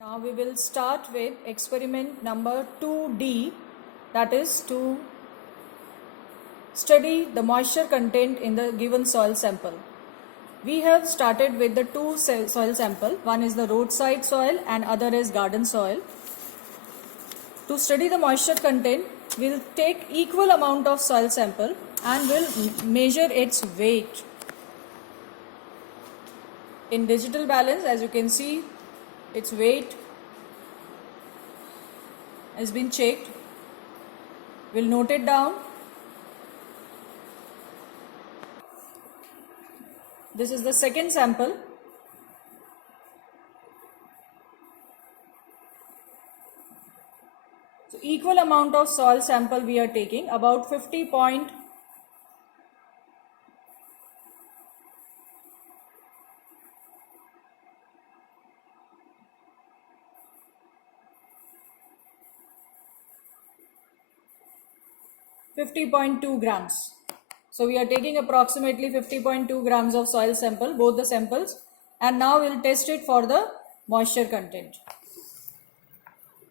Now we will start with experiment number 2D, that is to study the moisture content in the given soil sample. We have started with the two soil sample. One is the roadside soil and other is garden soil. To study the moisture content, we will take equal amount of soil sample and will measure its weight. In digital balance, as you can see, its weight has been checked. We'll note it down. This is the second sample. So equal amount of soil sample we are taking, about 50.2 grams. So we are taking approximately 50.2 grams of soil sample, both the samples, and now we'll test it for the moisture content.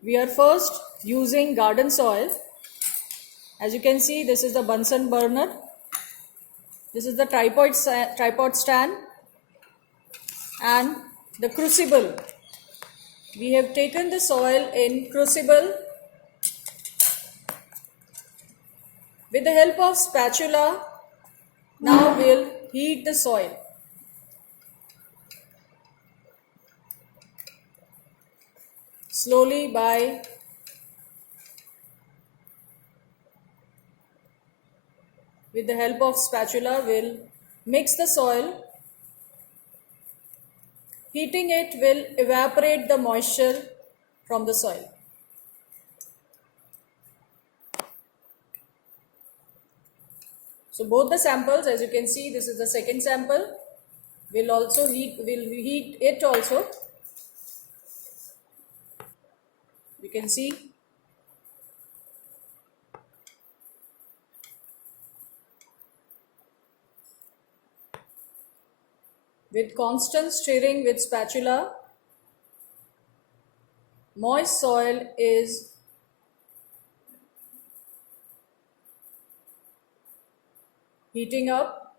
We are first using garden soil. As you can see, this is the Bunsen burner. This is the tripod stand and the crucible. We have taken the soil in crucible. With the help of spatula, now we'll heat the soil. Slowly with the help of spatula, we'll mix the soil. Heating it will evaporate the moisture from the soil. So both the samples, as you can see, this is the second sample. We'll heat it also. You can see. With constant stirring with spatula, moist soil is heating up.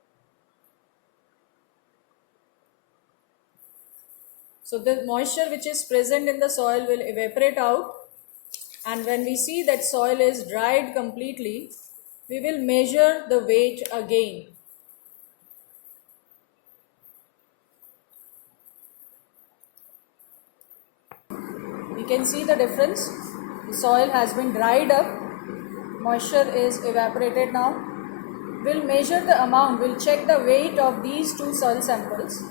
So the moisture which is present in the soil will evaporate out, and when we see that soil is dried completely, we will measure the weight again. You can see the difference. The soil has been dried up, moisture is evaporated now. We'll measure the amount, we'll check the weight of these two soil samples.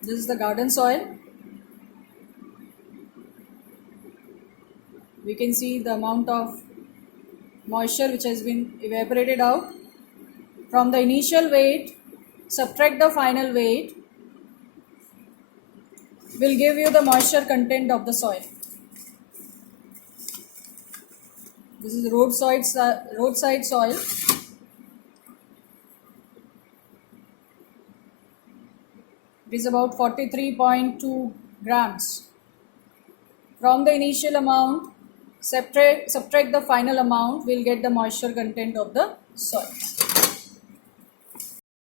This is the garden soil. We can see the amount of moisture which has been evaporated out. From the initial weight, subtract the final weight, will give you the moisture content of the soil. This is roadside soil. It is about 43.2 grams. From the initial amount, subtract the final amount, we'll get the moisture content of the soil.